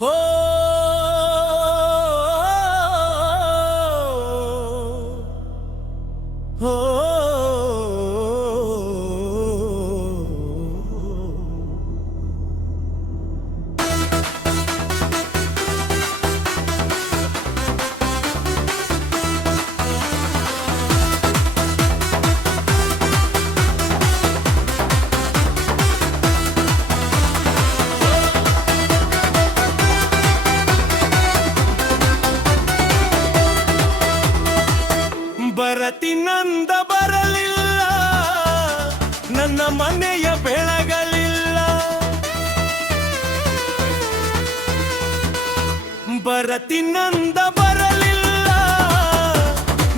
ಹೋ ಹೋ ಬರತಿನಂದ ಬರಲಿಲ್ಲ, ನನ್ನ ಮನೆಯ ಬೆಳಗಲಿಲ್ಲ. ಬರತಿನಂದ ಬರಲಿಲ್ಲ,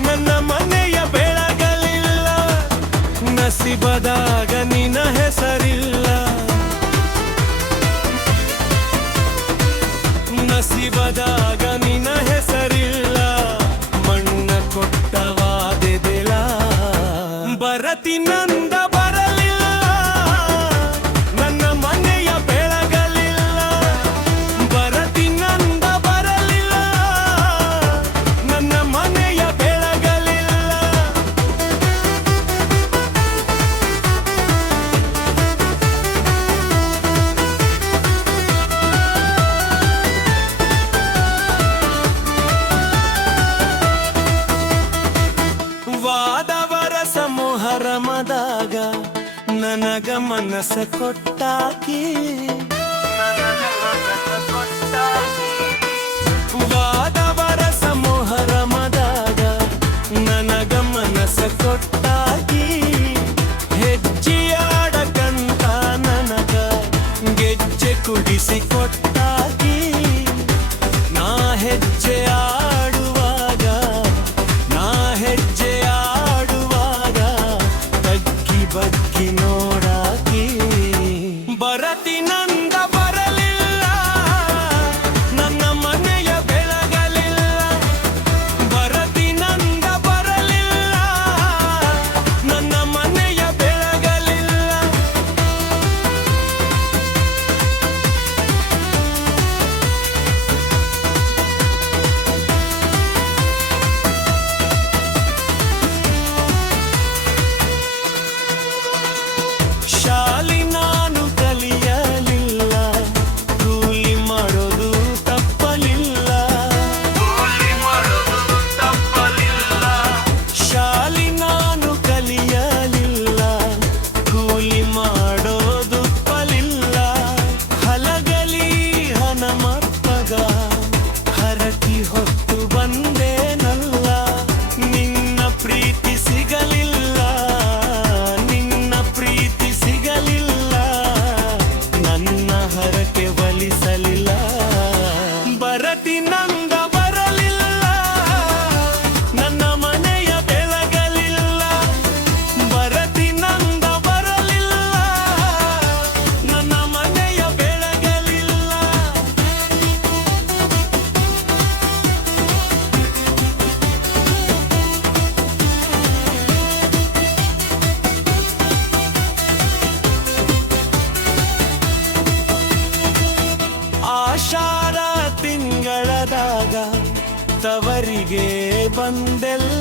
ನನ್ನ ಮನೆಯ ಬೆಳಗಲಿಲ್ಲ. ನಸಿಬದಾಗ ನಿನ್ನ ಹೆಸರಿಲ್ಲ, ನಸಿಬದಾಗ ನಿನ್ನ ಹೆಸರಿಲ್ಲ. ಮಣ್ಣ ಕೊಟ್ಟವಾದೆದೆಲ ಬರತಿನಂದ ಬರಲಿಲ್ಲ, ನನ್ನ ಮನೆಯ ಬೆಳಗಲಿಲ್ಲ. ಬರತಿನಂದ ಬರಲಿಲ್ಲ, ನನ್ನ ಮನೆಯ ಬೆಳಗಲಿಲ್ಲ. ವಾದವರ ಸಮೂಹರಮದಾಗ ನನಗ ಮನಸ್ಸ ಕೊಟ್ಟಾಕಿ. ವಾದವರ ಸಮೂಹರಮದಾಗ ನನಗ ಮನಸ್ಸ ಕೊಟ್ಟಾಕಿ. ಹೆಜ್ಜೆಯಾಡಕಂತ ನನಗ ಗೆಜ್ಜೆ ಕುಡಿಸಿ ಕೊಟ್ಟಾಕಿ. ನಾ ಹೆಜ್ಜೆ ಆಡುವಾಗ, ನಾ ಹೆಜ್ಜೆ ಆಡುವಾಗ ತಗ್ಗಿ ಬಗ್ಗಿ ನೋಡಾಕಿ. ಬರತಿನಂದ ಬರಲಿಲ್ಲ, ನನ್ನ ಮನೆಯ ಬೆಳಗಲಿಲ್ಲ. ಬರತಿನಂದ ಬರಲಿಲ್ಲ, ನನ್ನ ಮನೆಯ ಬೆಳಗಲಿಲ್ಲ. ಶಾಲಿ ನಾನು ಕಲಿಯಲಿಲ್ಲ, ಕೂಲಿ ಮಾಡೋದು ತಪ್ಪಲಿಲ್ಲ. ಶಾಲಿ ನಾನು ಕಲಿಯಲಿಲ್ಲ, ಕೂಲಿ ಮಾಡೋದು ತಪ್ಪಲಿಲ್ಲ. ಹಲಗಲಿ ಹನಮಪ್ಪಗ ಹರಟಿ ಹೊತ್ತು ಬಂದೇನಲ್ಲ. ನಿನ್ನ ಪ್ರೀತಿ ಸಿಗಲಿಲ್ಲ, ನಿನ್ನ ಪ್ರೀತಿ ಸಿಗಲಿಲ್ಲ. ನನ್ನ ಹರಕೆ ಒಲಿಸಲಿಲ್ಲ. ಬರತಿನಂದ ಬರಲಿಲ್ಲ, ನನ್ನ ಮನೆಯ ಬೆಳಗಲಿಲ್ಲ. ಬರತಿನಂದ ಬರಲಿಲ್ಲ, ನನ್ನ ಮನೆಯ ಬೆಳಗಲಿಲ್ಲ. ಆಷಾಢ ತಿಂಗಳದಾಗ ತವರಿಗೆ ಬಂದೆಲ್ಲ.